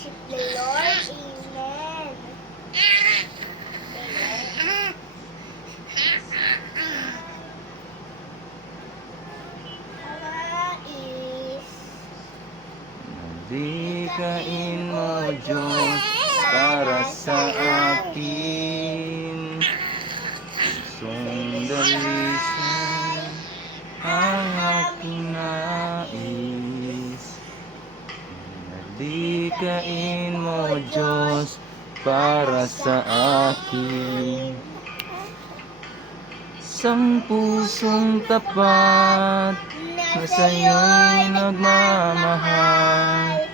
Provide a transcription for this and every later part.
worship the Lord. Amen. Is Nalikain mo, Diyos, para sa akin. Pusong dalisan ang aking nais. Nalikain mo, Diyos, para sa akin. Isang pusong tapat na sa'yo'y nagmamahal.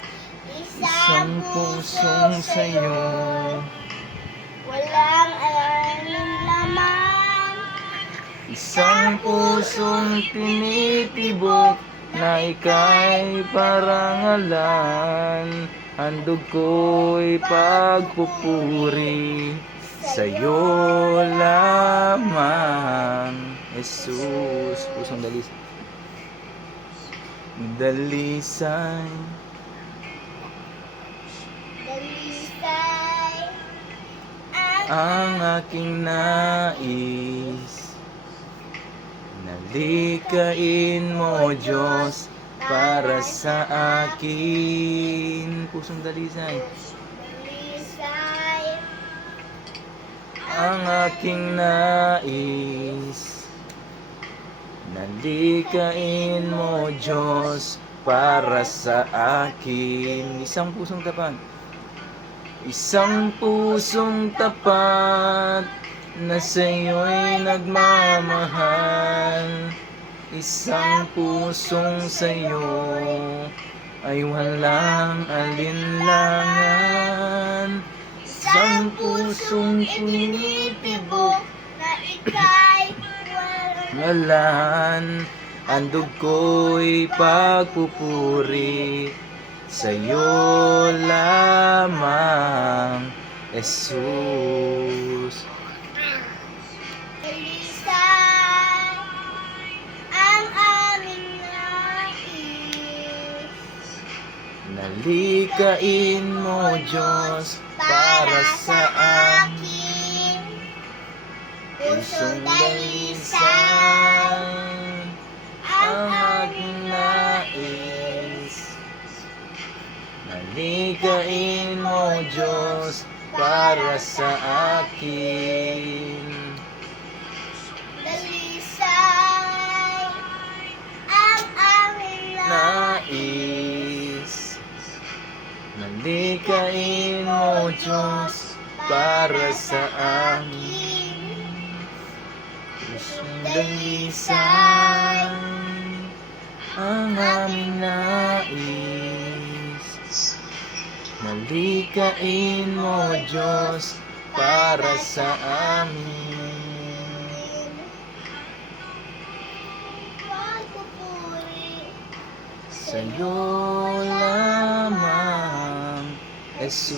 Isang pusong sa'yo, walang alinlangan. isang pusong tinitibok na ika'y parangalan. Handog ko'y pagpupuri sa'yo lamang, Jesus. Pusong dalisay. Dalisay Ang aking nais. Nalikain mo, Diyos, para sa akin. Pusong dalisay. Dalisay Ang aking nais. Nalikain mo, Diyos, para sa akin. Isang pusong tapat. Isang pusong tapat na sa'yo'y nagmamahal. Isang pusong sa'yo ay walang alinlangan. Isang pusong tinitibok na ika'y ngalan. Handog ko'y pagpupuri sa'yo lamang, Jesus. Dalisay ang aming nais. Nalikain mo, Diyos, para sa akin. Pusong dalisay ang ang aking nais. Nalikain mo, Diyos, para sa akin. dalisay ang aming Nais. Nalikain mo, Diyos, para sa akin. Pusong dalisay ang aming nais. Nalikain mo, Diyos, para sa amin. pagpupuri Sa'yo lamang, Jesus.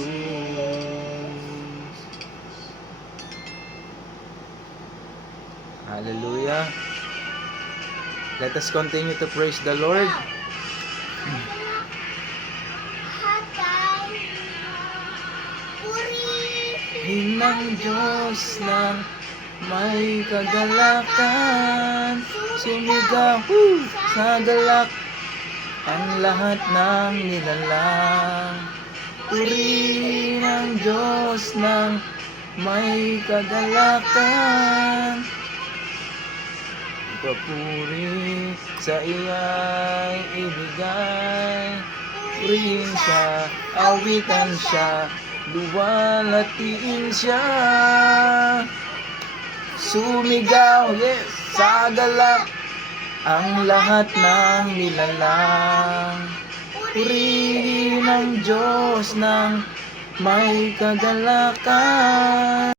Hallelujah. Let us continue to praise the Lord. hatay purihin Ng Diyos ng may kagalakan, sumigaw sa galak ang lahat ng nilalang. Purihin ang Diyos ng may kagalakan. Papuri sa iya'y ibigay. Purihin siya, awitan siya, luwalhatiin siya. Sumigaw, yes, sa galak ang lahat ng nilalang. Purihin ang Diyos ng may kagalakan.